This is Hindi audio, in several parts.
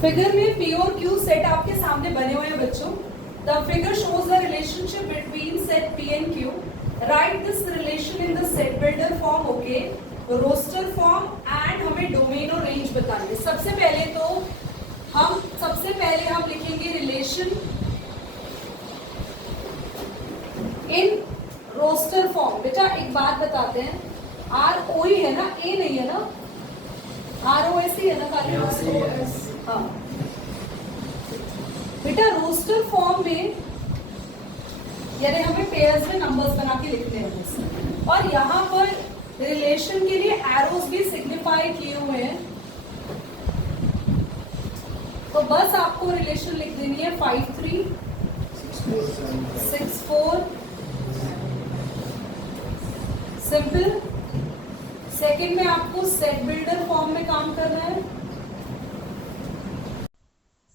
फिगर में पी और क्यू सेट आपके सामने बने हुए हैं बच्चों। The figure shows the relationship between set P and Q. Write this relation in the set builder form, okay, roster form, and हमें डोमेन और रेंज बतानी है। सबसे पहले हम लिखेंगे रिलेशन इन रोस्टर फॉर्म। बेटा एक बात बताते हैं, आर ओ ही है ना, ए नहीं है ना, आर ओ एस ही है ना, खाली ROS। हाँ बेटा रोस्टर फॉर्म में यानी हमें पेयर्स में नंबर्स बना के लिखते हैं, और यहाँ पर रिलेशन के लिए एरोस भी सिग्निफाई किए हुए हैं। तो बस आपको रिलेशन लिख देनी है 5 3 6 4, सिंपल। सेकंड में आपको सेट बिल्डर फॉर्म में काम करना है।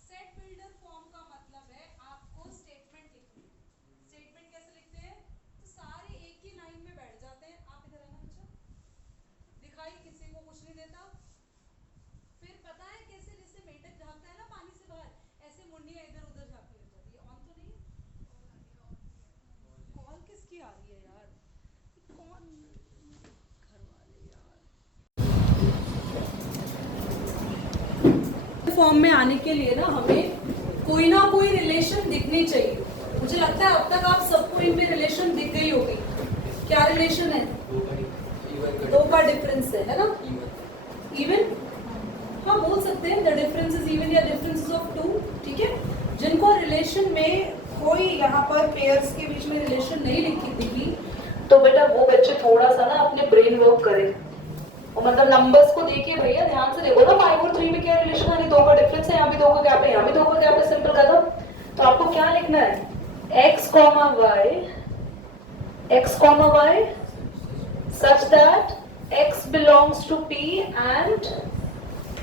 सेट बिल्डर फॉर्म का मतलब है आपको स्टेटमेंट लिखनी है। स्टेटमेंट कैसे लिखते हैं, तो सारे एक ही लाइन में बैठ जाते हैं। आप इधर आना बच्चा, दिखाई किसी को कुछ नहीं देता। फिर पता है कैसे, जैसे मेंढक झांकता है ना पानी से बाहर, ऐसे मुंडियां इधर उधर झांकने लग जाती है। ऑन तो नहीं है, कॉल किसकी आ रही है यार, कौन घर वाले यार। फॉर्म में आने के लिए ना हमें कोई ना कोई रिलेशन दिखनी चाहिए। मुझे लगता है अब तक आप सबको इनमें रिलेशन दिख गई होगी। क्या रिलेशन है, दो का डिफरेंस है ना, इवन, हाँ बोल सकते हैं द डिफरेंस इज इवन या डिफरेंस इज ऑफ 2, ठीक है। जिनको रिलेशन में कोई यहाँ पर पेयर्स के बीच में रिलेशन नहीं लिखी दिखी, तो बेटा वो बच्चे थोड़ा सा ना अपने ब्रेन वर्क करें, और मतलब नंबर्स को देखिए भैया, ध्यान से देखो ना 5 और 3 में क्या रिलेशन है, 2 का डिफरेंस है, यहाँ भी 2 का गैप है, यहाँ भी 2 का गैप है, सिंपल कदम। तो आपको क्या लिखना है, x, y such that x belongs to p and,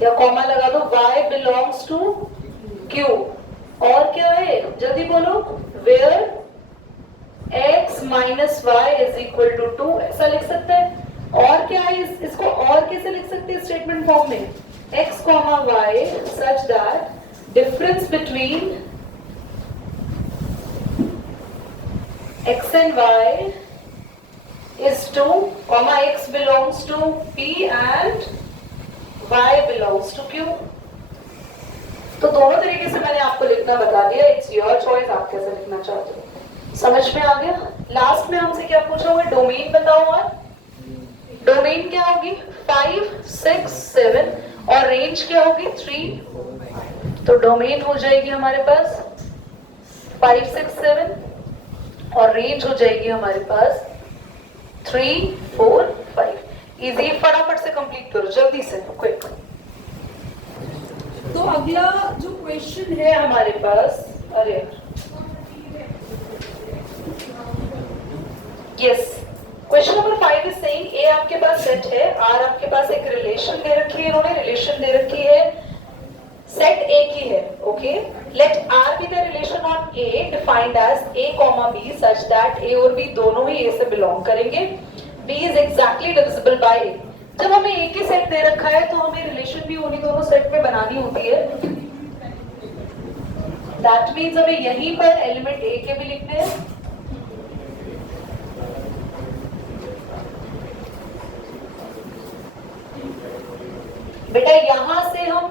या कॉमा लगा दो, y belongs to q। और क्या है, जल्दी बोलो, where x minus y is equal to 2, ऐसा लिख सकते हैं। और क्या है, इसको और कैसे लिख सकते हैं स्टेटमेंट फॉर्म में, x, y such that difference between x and y is 2, x belongs to p and y belongs to q। तो दोनों तरीके से मैंने आपको लिखना बता दिया, इट्स योर चॉइस, आप कैसे लिखना चाहते हो। समझ में आ गया। लास्ट में हमसे क्या पूछा हुआ है, डोमेन बताओ। और डोमेन क्या होगी, 5 6 7, और रेंज क्या होगी 3। तो डोमेन हो जाएगी हमारे पास 5 6 7, और रेंज हो जाएगी हमारे पास 3 4 5। इजी, फटाफट से कंप्लीट करो, जल्दी से, क्विक। तो अगला जो क्वेश्चन है हमारे पास, अरे yes, question number 5 is saying ए आपके पास सेट है, आर आपके पास एक रिलेशन दे रखी है, इन्होंने रिलेशन दे रखी है, सेट ए की है, okay. Let R be the relation on A defined as A comma B such that A और बी दोनों ही ए से बिलोंग करेंगे, B is exactly divisible by A. जब हमें ए के सेट दे रखा है तो हमें रिलेशन भी उन्हीं दोनों सेट में बनानी होती है। दैट मीन्स हमें यहीं पर एलिमेंट ए के भी लिखने हैं, बेटा यहां से हम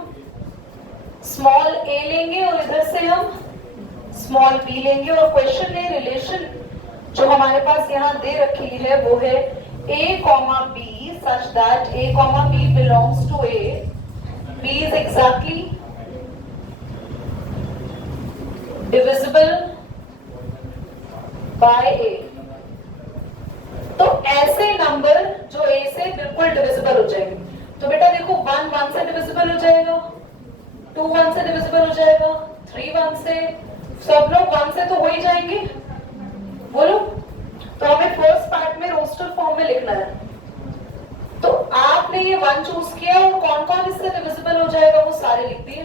स्मॉल ए लेंगे और इधर से हम स्मॉल बी लेंगे, और क्वेश्चन में रिलेशन जो हमारे पास यहाँ दे रखी है वो है a comma b such that a comma b belongs to a, b is exactly divisible by a। तो ऐसे नंबर जो a से बिल्कुल डिविजिबल हो जाएंगे, तो बेटा देखो 1 1 से डिविजिबल हो जाएगा, 2 1 से डिविजिबल हो जाएगा, 3 1 से, सब लोग 1 से तो हो ही जाएंगे, बोलो। तो हमें फर्स्ट पार्ट में रोस्टर फॉर्म में लिखना है, तो आपने ये 1 चूज किया, और कौन कौन इससे डिविजिबल हो जाएगा वो सारे लिख दिए।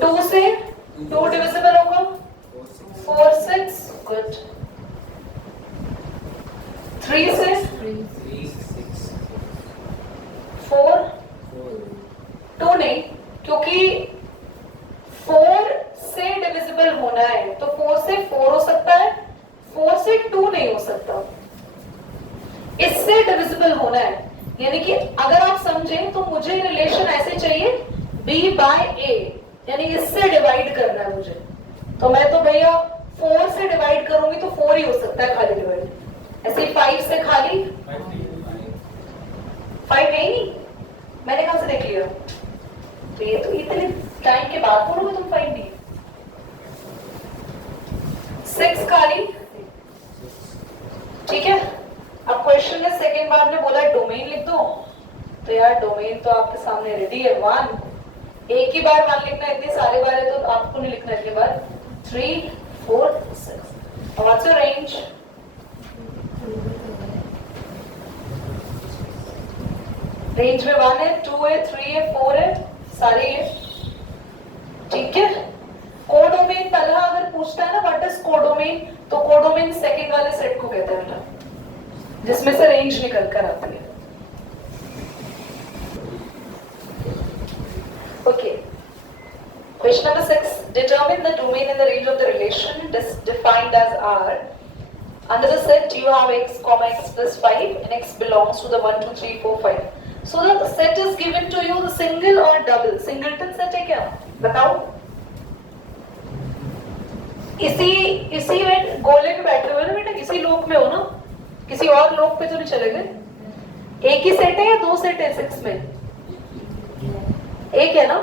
2 से 2 डिविजिबल होगा, 4 6, गुड। 3 से इससे डिविजिबल होना है, यानी कि अगर आप समझें तो मुझे रिलेशन ऐसे चाहिए b बाय a, यानी इससे डिवाइड करना है मुझे, तो मैं तो भैया 4 से डिवाइड करूंगी तो 4 ही हो सकता है खाली डिवाइड, ऐसे 5 से खाली 5 है ही नहीं, मैंने कहां से देख लिया, तो ये तो इतने टाइम के बाद बोलोगे तुम 5 नहीं, 6 खाली, ठीक है। अब क्वेश्चन में सेकेंड बार ने बोला डोमेन लिख दो, तो यार डोमेन तो आपके सामने रेडी है 1, एक ही बार 1 लिखना है, इतने सारे बार है तो आपको नहीं लिखना इतने बार, 3 4 6, व्हाट्स योर रेंज, रेंज में 1 है, 2 है, 3 है, 4 है, सारे ये, ठीक है। कोडोमेन पहला अगर पूछता है ना व्हाट इज कोडोमेन, तो कोडोमेन सेकंड वाले सेट को कहते हैं जिसमें से रेंज निकल कर आती है। Okay, question number 6, determine the domain and the range of the relation defined as R. Under the set you have x comma x plus 5 and x belongs to the 1 2 3 4 5. So the set is given to you, the single or double, singleton set है क्या बताओ, इसी में गोले में बैठे हुए ना बेटा, इसी लोक में हो ना, किसी और लोक पे तो नहीं चले गए, एक ही सेट है या 2 सेट है 6 में, एक है ना,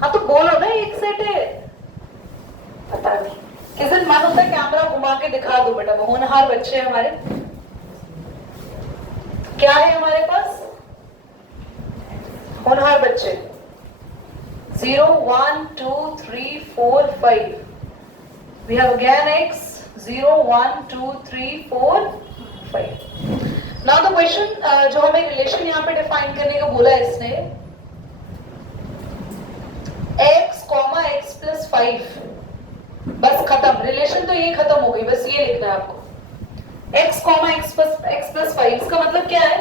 हाँ तो बोलो ना एक सेट है, पता नहीं किस दिन मन होता है कैमरा घुमा के दिखा दो बेटा, होनहार बच्चे हैं हमारे, क्या है हमारे पास होनहार बच्चे, 0 1 2 3 4 5, we have again x 0 1 2 3 4 5. Now the question जो हमें रिलेशन यहाँ पे डिफाइन करने को बोला है इसने, x कॉमा x प्लस 5, बस खत्म, रिलेशन तो ये खत्म हो गई, बस ये लिखना है आपको, x कॉमा x प्लस 5, इसका मतलब क्या है,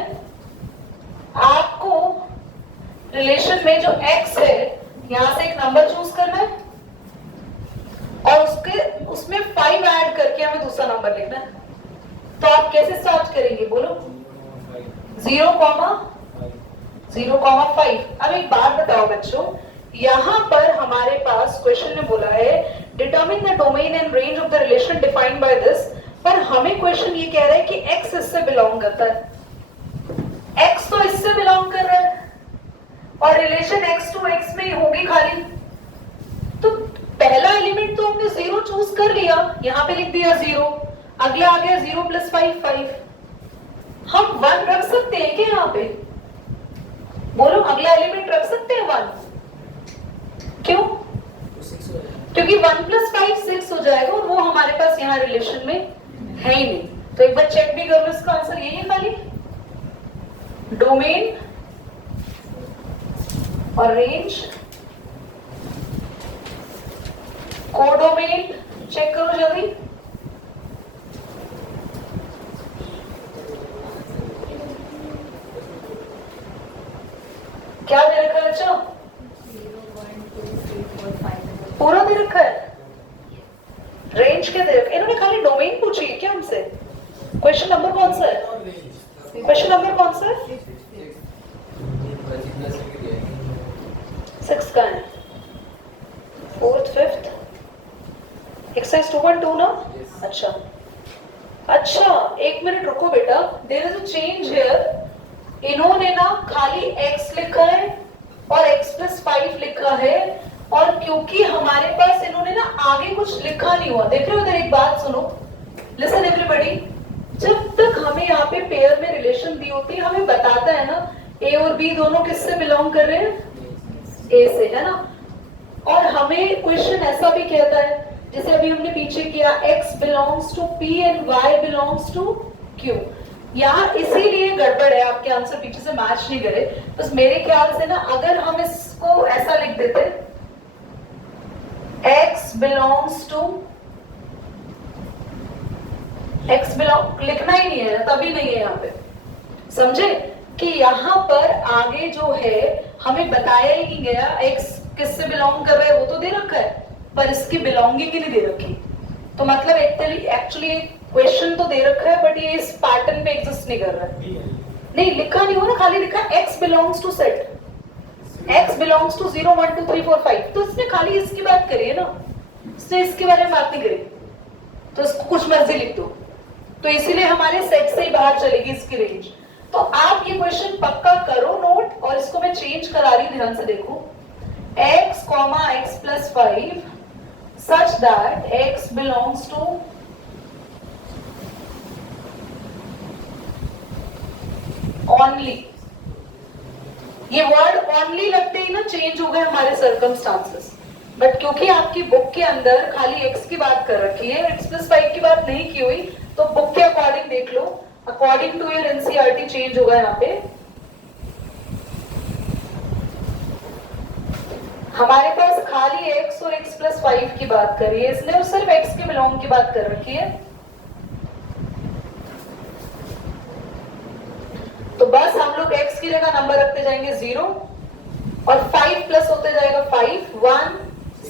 आपको रिलेशन में जो x है यहां से एक नंबर चूज करना है और उसमें 5 ऐड करके हमें दूसरा नंबर लिखना है, तो आप कैसे स्टार्ट करेंगे बोलो, 0 कॉमा 5। अब एक बात बताओ बच्चों, यहां पर हमारे पास क्वेश्चन में बोला है determine the domain and range of the relation defined by this, पर हमें क्वेश्चन ये कह रहा है कि x इससे बिलोंग करता है, x तो इससे बिलोंग कर रहा है और रिलेशन x टू x में ही होगी खाली, तो पहला एलिमेंट तो हमने 0 चूज कर लिया, यहां पे लिख दिया 0, अगला आ गया 0 प्लस 5 5, हम 1 रख सकते हैं क्या यहाँ पे बोलो, अगला एलिमेंट रख सकते हैं 1, क्यों, क्योंकि 1 प्लस 5 6 हो जाएगा और वो हमारे पास यहाँ रिलेशन में है ही नहीं, तो एक बार चेक भी कर लो, इसका आंसर यही है खाली, डोमेन और रेंज, कोडोमेन चेक करो जल्दी, क्या दे रखा है अच्छा, पूरा दे रखा है, रेंज क्या दे रखा है, इन्होंने खाली डोमेन पूछी है क्या हमसे, क्वेश्चन नंबर कौन सा है, क्वेश्चन नंबर कौन सा है, 6 का है, 4th 5th एक्सरसाइज 2.2 ना, अच्छा एक मिनट रुको बेटा, there is a change here, इन्होंने ना खाली x लिखा है और x प्लस 5 लिखा है, और क्योंकि हमारे पास इन्होंने ना आगे कुछ लिखा नहीं हुआ, देख रहे हो, इधर एक बात सुनो, लिसन एवरीबॉडी, जब तक हमें यहाँ पे पेयर में रिलेशन दी होती है हमें बताता है ना a और b दोनों किससे बिलोंग कर रहे हैं, a से, है ना, और हमें क्वेश्चन ऐसा भी कहता है जैसे अभी हमने पीछे किया x belongs to p and y belongs to q, यहाँ इसीलिए गड़बड़ है, आपके आंसर पीछे से मैच नहीं करे, बस मेरे ख्याल से ना अगर हम इसको ऐसा लिख देते x belongs to, x belong लिखना ही नहीं है, तभी नहीं है यहाँ पे, समझे कि यहाँ पर आगे जो है हमें बताया ही नहीं गया x किससे बिलोंग कर रहा है, वो तो दे रखा है पर इसकी बिलोंगिंग ही नहीं दे रखी, तो मतलब एक्चुअली क्वेश्चन तो दे रखा है बट ये इस पैटर्न पे एग्जिस्ट नहीं कर रहा है। नहीं लिखा नहीं हो ना, खाली लिखा x belongs to set, x belongs to 0 1 2 3 4 5, तो इसने खाली इसकी बात करी है ना, इसने इसके बारे में बात नहीं करी, तो इसको कुछ मर्जी लिख दो, तो इसीलिए हमारे सेट से ही बाहर चलेगी इसकी रेंज। तो आप ये क्वेश्चन पक्का करो नोट, और इसको मैं चेंज करा रही हूं, ध्यान से देखो, x, x plus 5 such that x belongs to only, ये वर्ड ओनली लगते ही ना चेंज हो गए हमारे सर्कमस्टांसेस, बट क्योंकि आपकी बुक के अंदर खाली x की बात कर रखी है, x plus 5 की बात नहीं की हुई, तो बुक के अकॉर्डिंग देख लो, according to your NCERT change होगा यहाँ पे। हमारे पास खाली x और x plus 5 की बात करी है इसने, और सिर्फ x के बिलोंग की बात कर रखी है, तो बस हम लोग x की जगह नंबर रखते जाएंगे 0, और 5 प्लस होते जाएगा 5 1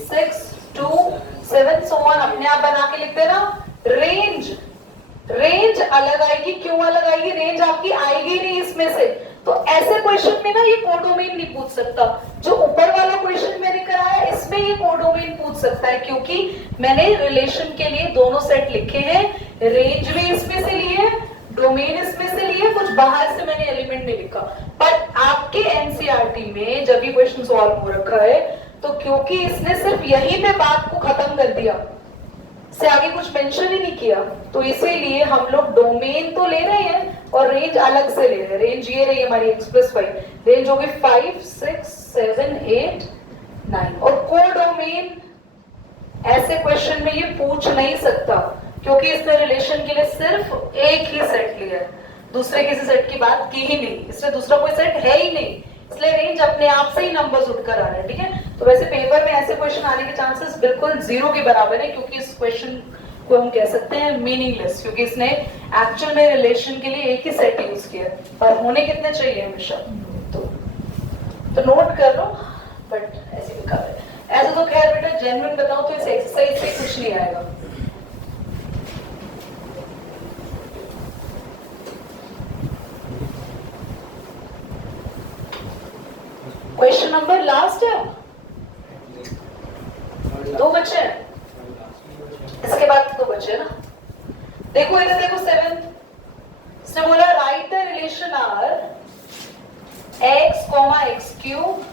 6 2 7 सो ऑन, अपने आप बना के लिखते ना। रेंज, रेंज अलग आएगी, क्यों अलग आएगी, रेंज आपकी आएगी नहीं इसमें से, तो ऐसे क्वेश्चन में ना ये कोडोमेन नहीं पूछ सकता, जो ऊपर वाला क्वेश्चन मैंने कराया इसमें ये कोडोमेन पूछ सकता है, क्योंकि मैंने रिलेशन के लिए दोनों सेट लिखे हैं, रेंज भी इसमें से लिए, डोमेन इसमें से लिए, कुछ बाहर से मैंने एलिमेंट नहीं लिखा। पर आपके एनसीईआरटी में जब ये क्वेश्चन सॉल्व हो रखा है, तो क्योंकि इसने सिर्फ यहीं पे बात को खत्म कर दिया, से आगे कुछ मेंशन ही नहीं किया, तो इसीलिए हम लोग डोमेन तो ले रहे हैं और रेंज अलग से ले रहे हैं। रेंज ये रही हमारी x plus 5, रेंज होगी 5 6 7 8 9, और कोडोमेन ऐसे क्वेश्चन में ये पूछ नहीं सकता, क्योंकि इसने रिलेशन के लिए सिर्फ एक ही सेट लिया है, दूसरे किसी सेट की बात की ही नहीं, इसमें दूसरा कोई सेट है ही नहीं, इसलिए रेंज अपने आप से ही नंबर्स उठकर आ रहे हैं। ठीक है, तो वैसे पेपर में ऐसे क्वेश्चन आने के चांसेस बिल्कुल 0 के बराबर है, क्योंकि इस क्वेश्चन को हम कह सकते हैं मीनिंगलेस, क्योंकि इसने एक्चुअल में रिलेशन के लिए एक ही सेट यूज किया, पर होने कितने चाहिए हमेशा, तो नोट कर लो, बट ऐसे लिखा है। ऐसे तो खैर बेटा जेन्युइन बताओ तो इस एक्सरसाइज से कुछ नहीं आएगा। क्वेश्चन नंबर लास्ट है, 2 बचे हैं, इसके बाद 2 बचे ना। देखो इधर देखो 7, इसने बोला write the relation are x, x cube,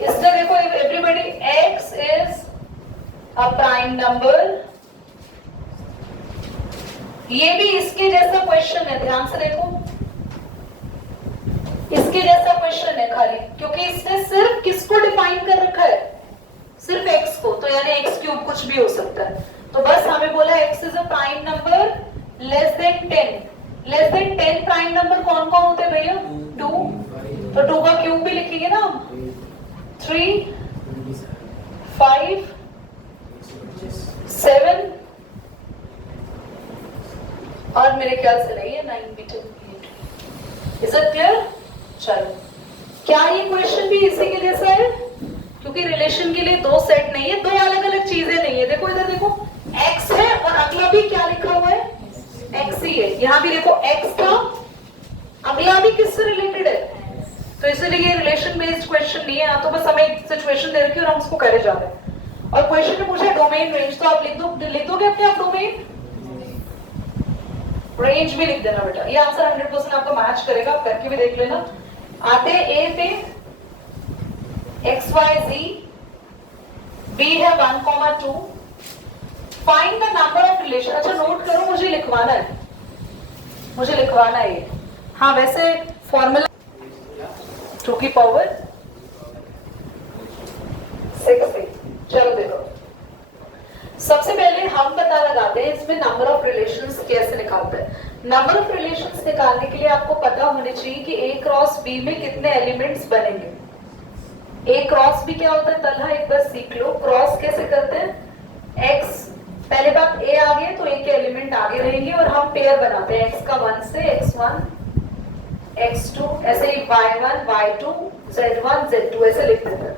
इसने देखो everybody x is a prime number, ये भी इसके जैसा क्वेश्चन है, ध्यान से देखो, इसके जैसा क्वेश्चन है खाली, क्योंकि इसने सिर्फ किसको डिफाइन कर रखा है, सिर्फ x को, तो यानी x क्यूब कुछ भी हो सकता है, तो बस हमें बोला x is a prime number less than 10, less than 10 prime number कौन कौन होते हैं भैया, 2, तो 2 का क्यूब भी लिखेंगे ना हम, 3 5 7, और मेरे ख्याल से नहीं है 9 भी 10। Is it clear? चलो, क्या ये क्वेश्चन भी इसी के जैसा है, क्योंकि रिलेशन के लिए 2 सेट नहीं है, 2 अलग अलग चीजें नहीं है। देखो इधर देखो x है और अगला भी क्या लिखा हुआ है, x ही है, यहाँ भी देखो x था, अगला भी किससे रिलेटेड है, तो इसलिए ये रिलेशन बेस्ड क्वेश्चन नहीं है, तो बस हमें एक सिचुएशन दे रखी है और हम उसको करे जा रहे हैं, और क्वेश्चन में पूछा डोमेन रेंज, तो आप लिख दोगे अपने आप डोमेन रेंज भी लिख देना बेटा, ये आंसर 100% आपको मैच करेगा, आप करके भी देख लेना। आते ए पे x y z, b है 1, 2, find the number of relation. अच्छा नोट करो, मुझे लिखवाना है, मुझे लिखवाना है ये, हाँ वैसे फॉर्मूला 2 की पावर 6 है। चलो देखो, सबसे पहले हम पता लगाते हैं इसमें नंबर ऑफ रिलेशंस कैसे निकालते हैं। नंबर ऑफ रिलेशंस निकालने के लिए आपको पता होना चाहिए कि A क्रॉस B में कितने एलिमेंट्स बनेंगे। A क्रॉस B क्या होता है, तलहा एक बार सीख लो, क्रॉस कैसे करते हैं, x पहले बात A आ गए तो A के एलिमेंट आगे रहेंगे, और हम पेयर बनाते हैं x का 1 से x1 x2, ऐसे ही y1 y2 z1 z2 ऐसे लिख देते हैं,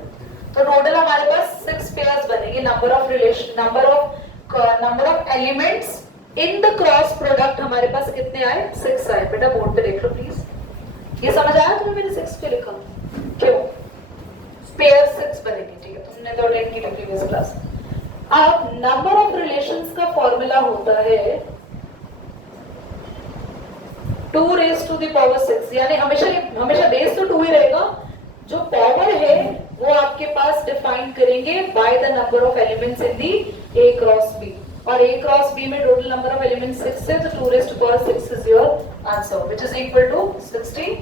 तो टोटल हमारे पास 6 पेयर्स बनेंगे। Number of relation, number of elements in the cross product हमारे पास कितने आए? 6 आए। बेटा बोर्ड पे देख लो प्लीज। ये समझ आया तुम्हें मैंने 6 क्यों लिखा? क्यों? पेयर 6 बनेगी, ठीक है, तुमने तो अटेंड की प्रीवियस क्लास। अब नंबर ऑफ रिलेशंस का फॉर्मूला होता है 2 रेज टू द पावर 6, यानी हमेशा बेस तो 2 ही रहेगा, जो पावर है वो आपके पास डिफाइन करेंगे by the number of elements in the A cross B, और A क्रॉस B में टोटल नंबर ऑफ एलिमेंट्स 6 है, तो 2 raise to power 6 is your answer, which is equal to 64।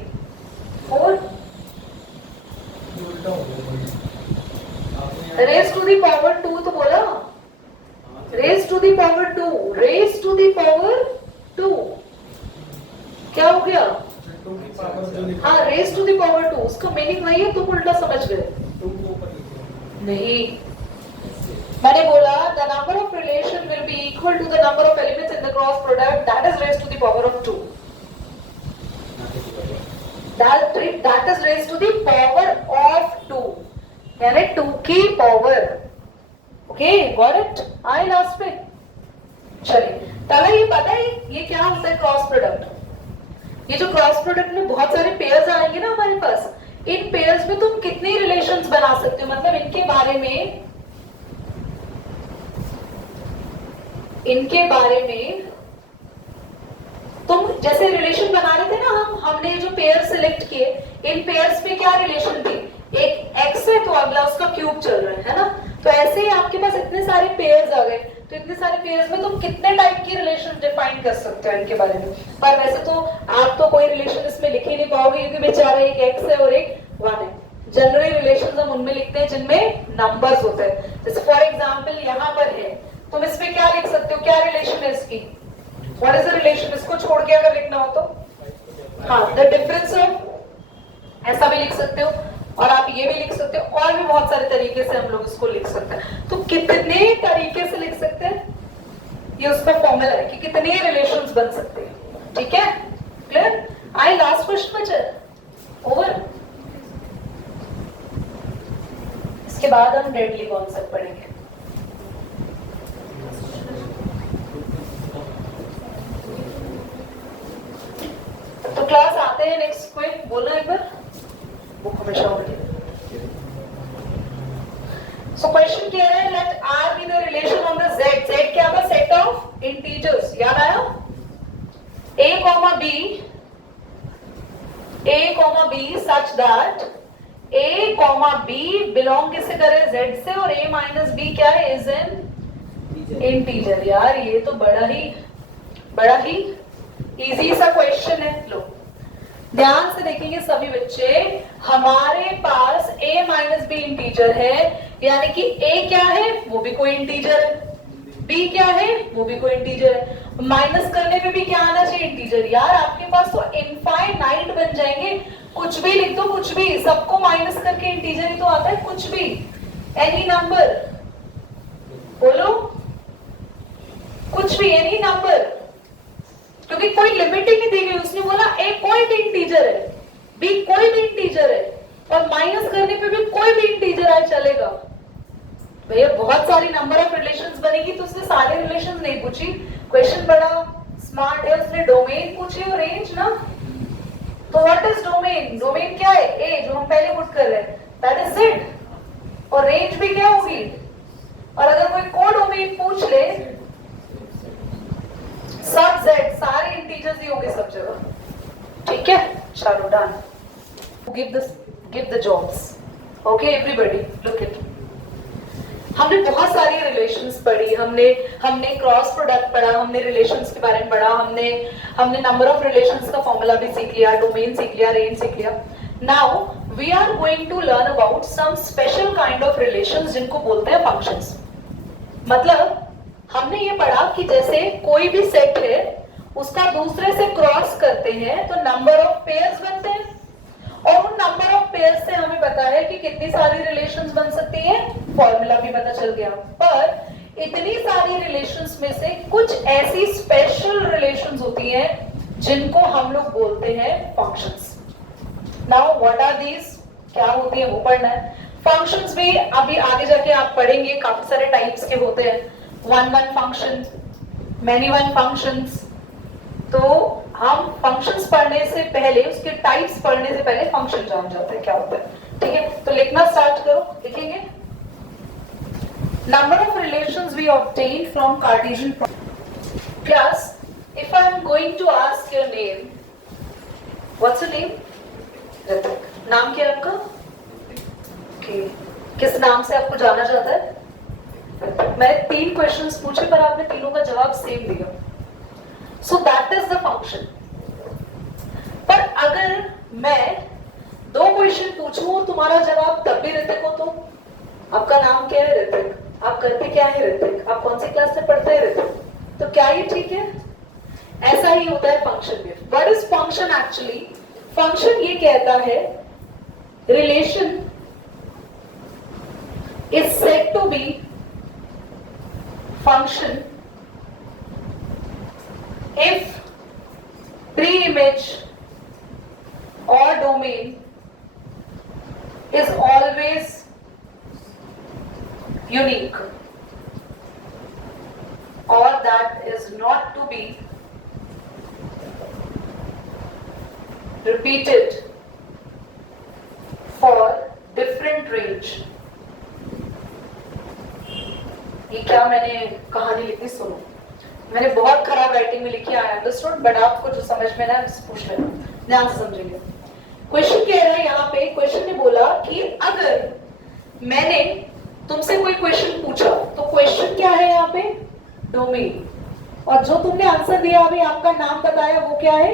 Raise to the power 2 तो बोला, raise to the power 2, raise to the power 2 क्या हो गया? हाँ, रेज टू द पावर 2, उसका मीनिंग वही है, तुम उल्टा समझ गए। नहीं, मैंने बोला the number of relation will be equal to the number of elements in the cross product, that is raise to the power of 2, that is raise to the power of 2, यानी 2 की पावर। Okay, got it? आए लास्ट पे? चलिए, तला ये पता है ये क्या होता है क्रॉस प्रोडक्ट? ये जो क्रॉस प्रोडक्ट में बहुत सारे पेयर्स आएंगे ना हमारे पास, इन पेयर्स में तुम कितने रिलेशंस बना सकते हो, मतलब इनके बारे में तुम जैसे रिलेशन बना रहे थे ना, हमने जो पेयर सिलेक्ट किए, इन पेयर्स में क्या रिलेशन थी? एक x है तो अगला उसका क्यूब चल रहा है ना, तो ऐसे ही आपके पास इतने सारे पेयर्स आ गए, तो इतने सारे पेयर्स में तुम कितने टाइप की रिलेशन डिफाइन कर सकते हो इनके बारे में। पर वैसे तो आप तो कोई रिलेशन इसमें लिख ही नहीं पाओगे, क्योंकि बेचारा एक x है और एक 1 है। जनरली रिलेशंस हम उनमें लिखते हैं जिनमें नंबर्स होते हैं, जैसे फॉर एग्जांपल यहाँ पर है, तुम इसमें क्या लिख सकते हो? क्या रिलेशन है इसकी? What is the relation? इसको छोड़ के अगर लिखना हो तो हाँ, द डिफरेंस ऑफ, ऐसा भी लिख सकते हो, और आप ये भी लिख सकते हो, और भी बहुत सारे तरीके से हम लोग इसको लिख सकते हैं। तो कितने तरीके से लिख सकते हैं, ये उसका फॉर्मूला है कि कितने रिलेशंस बन सकते हैं। ठीक है, क्लियर? आई लास्ट क्वेश्चन बचा ओवर, इसके बाद हम डेडली कॉन्सेप्ट पढ़ेंगे। तो क्लास आते हैं नेक्स्ट, कोई बोलना एक बार, बुक हमेशा होगी। सो क्वेश्चन कह रहा है let R be the relation on the Z, Z क्या था? सेट ऑफ इंटीजर्स, याद आया? A, B such that A, B belong किससे करे? Z से, और A माइनस B क्या है? Is an integer. यार ये तो बड़ा ही इजी सा क्वेश्चन है। लो ध्यान से देखेंगे सभी बच्चे, हमारे पास a माइनस बी इंटीजर है, यानी कि a क्या है? वो भी कोई इंटीजर है, b क्या है? वो भी कोई इंटीजर है, माइनस करने पे भी क्या आना चाहिए? इंटीजर। यार आपके पास तो इनफाइनाइट बन जाएंगे, कुछ भी लिख दो, कुछ भी, सबको माइनस करके इंटीजर ही तो आता है, कुछ भी, एनी नंबर, बोलो कुछ भी, एनी नंबर, क्योंकि कोई लिमिट ही नहीं दी गई। उसने बोला a कोई भी इंटीजर है, b कोई भी इंटीजर है, और माइनस करने पे भी कोई भी इंटीजर आए चलेगा। भैया बहुत सारी नंबर ऑफ रिलेशंस बनेगी, तो उसने सारे रिलेशंस नहीं पूछी, क्वेश्चन बड़ा स्मार्ट है, उसने डोमेन पूछी और रेंज ना। तो व्हाट इज डोमेन? डोमेन क्या है? a, जो हम पहले पुट कर रहे हैं, दैट इज z, और रेंज भी क्या होगी? और अगर कोई को डोमेन पूछ ले, सब z, सारे इंटीजर्स ही होंगे सब जगह। ठीक है, चलो done. Give the jobs. Okay everybody look it. हमने बहुत सारी रिलेशंस पढ़ी, हमने क्रॉस प्रोडक्ट पढ़ा, हमने रिलेशंस के बारे में पढ़ा, हमने नंबर ऑफ रिलेशंस का फॉर्मूला भी सीख लिया, डोमेन सीख लिया, रेंज सीख लिया। Now we are going to learn about some special kind of relations जिनको बोलते हैं फंक्शंस। मतलब हमने ये पढ़ा कि जैसे कोई भी सेट है, उसका दूसरे से क्रॉस करते हैं तो नंबर ऑफ पेयर्स बनते हैं, और उन नंबर ऑफ पेयर्स से हमें पता है कि कितनी सारी रिलेशंस बन सकती हैं, फॉर्मूला भी पता चल गया। पर इतनी सारी रिलेशंस में से कुछ ऐसी स्पेशल रिलेशंस होती हैं जिनको हम लोग बोलते हैं functions. Now what are these? क्या होती है वो पढ़ना है। फंक्शंस भी अभी आगे जाके आप पढ़ेंगे, काफी सारे टाइप्स के होते हैं। 1-1 फंक्शन, मैनी वन फंक्शंस। तो हम फंक्शंस पढ़ने से पहले, उसके टाइप्स पढ़ने से पहले फंक्शन जान जाते हैं क्या होता है। ठीक है, तो लिखना स्टार्ट करो। लिखेंगे number of relations we obtain from Cartesian class. If I am going to ask your name, what's your name? Hrithik. नाम क्या है आपका? okay. किस नाम से आपको जाना जाता है? मैंने 3 क्वेश्चंस पूछे पर आपने तीनों का जवाब सेम दिया, so that is the function. पर अगर मैं 2 क्वेश्चन पूछूं और तुम्हारा जवाब तब भी ऋतिक हो, तो आपका नाम क्या है? ऋतिक। आप करते क्या है? ऋतिक। आप कौन सी क्लास में पढ़ते हैं? ऋतिक। तो क्या ये ठीक है? ऐसा ही होता है फंक्शन में। What is function actually? Function ये कहता है relation is said to be function if pre-image or domain is always unique, or that is not to be repeated for different range। ये क्या मैंने कहानी लिखी सुनो, मैंने बहुत खराब राइटिंग में लिखी, आई अंडरस्टूड, बट आपको जो समझ में ना पूछ लेना, ध्यान से समझेंगे। क्वेश्चन कह रहा है यहाँ पे, क्वेश्चन ने बोला कि अगर मैंने तुमसे कोई क्वेश्चन पूछा, तो क्वेश्चन क्या है यहाँ पे? डोमेन। और जो तुमने आंसर दिया अभी, आपका नाम बताया, वो क्या है?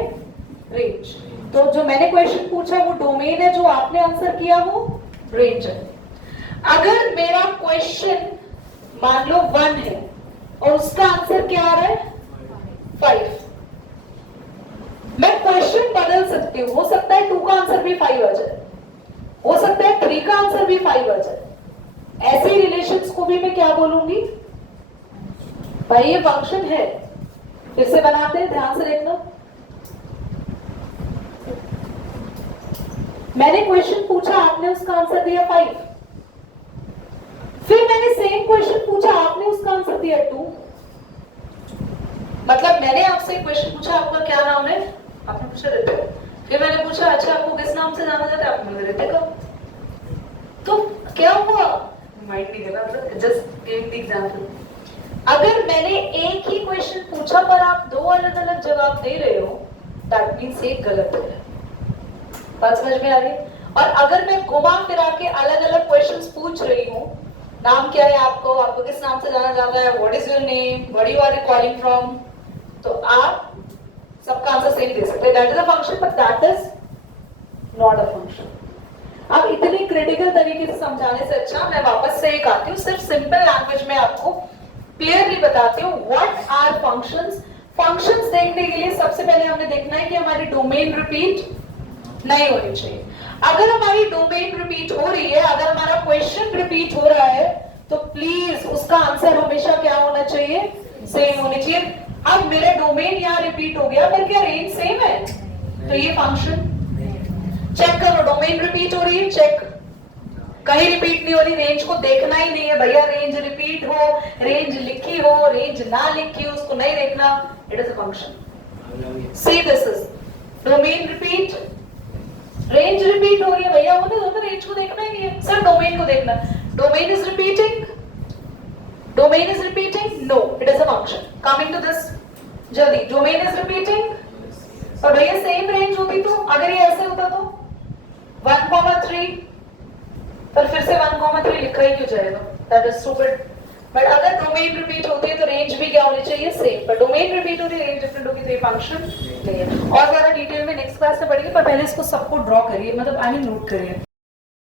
रेंज। तो जो मैंने क्वेश्चन पूछा वो डोमेन है, जो आपने आंसर किया वो रेंज है। अगर मेरा क्वेश्चन मान लो 1 है और उसका आंसर क्या आ रहा है? 5, मैं क्वेश्चन बदल सकती हूँ। हो सकता है 2 का आंसर भी 5 आ जाए, हो सकता है 3 का आंसर भी 5 आ जाए। ऐसे रिलेशंस को भी मैं क्या बोलूंगी? भाई ये फंक्शन है। फिर से बनाते हैं, ध्यान से देखना। मैंने क्वेश्चन पूछा, आपने उसका आंसर दिया 5, फिर मैंने सेम क्वेश्चन पूछा, आपने उसका आंसर दिया 2। मतलब मैंने आपसे क्वेश्चन पूछा, आपका क्या नाम है? आपने पूछा ऋतिक। फिर मैंने पूछा, अच्छा आपको किस नाम से जाना जाता है? आपने बोला ऋतिक। तो क्या हुआ? माइंड नहीं करना, मतलब जस्ट गिविंग द एग्जांपल। अगर मैंने एक ही क्वेश्चन पूछा पर आप 2 अलग अलग जवाब दे रहे हो, दैट मीन्स एक गलत है। बात समझ में आ रही? और अगर मैं घुमा फिरा के अलग अलग क्वेश्चंस पूछ रही हूँ, नाम क्या है आपको, आपको किस नाम से जाना जाता है, what is your name, what you are calling from, तो आप सबका आंसर सेम दे सकते हैं। That is a function, but that is not a function. अब इतनी क्रिटिकल तरीके से समझाने से अच्छा मैं वापस से एक आती हूँ, सिर्फ सिंपल लैंग्वेज में आपको क्लियरली बताती हूँ व्हाट आर फंक्शंस। फंक्शंस देखने के लिए सबसे पहले हमने देखना है कि हमारी डोमेन रिपीट नहीं होनी चाहिए। अगर हमारी डोमेन रिपीट हो रही है, अगर हमारा क्वेश्चन रिपीट हो रहा है, तो प्लीज उसका आंसर हमेशा क्या होना चाहिए? सेम होनी चाहिए। अब मेरा डोमेन यहाँ रिपीट हो गया, पर क्या रेंज सेम है? तो ये फंक्शन चेक करो, डोमेन रिपीट हो रही है, चेक। कहीं रिपीट नहीं हो रही, रेंज को देखना ही नहीं है भैया। रेंज रिपीट हो, रेंज लिखी हो, रेंज ना लिखी हो, उसको नहीं देखना। It is a function. See this is domain repeat, range repeat हो रही है भैया, वो तो रेंज को देखना ही नहीं है, सिर्फ डोमेन को देखना। Domain is repeating, domain is repeating, no, it is a function. Coming to this जल्दी, डोमेन इज रिपीटिंग, और भैया सेम रेंज होती तो, अगर ये ऐसे होता तो 1,3, पर फिर से 1,3 लिखा ही क्यों जाएगा? That is stupid. बट अगर डोमेन रिपीट होती है तो रेंज भी क्या होनी चाहिए? सेम। पर डोमेन रिपीट हो रही है, रेंज डिफरेंट होगी, तो ये फंक्शन नहीं है। और ज्यादा डिटेल में नेक्स्ट क्लास से पढ़ेंगे, पर पहले इसको सबको ड्रॉ करिए, मतलब आई मीन नोट करिए।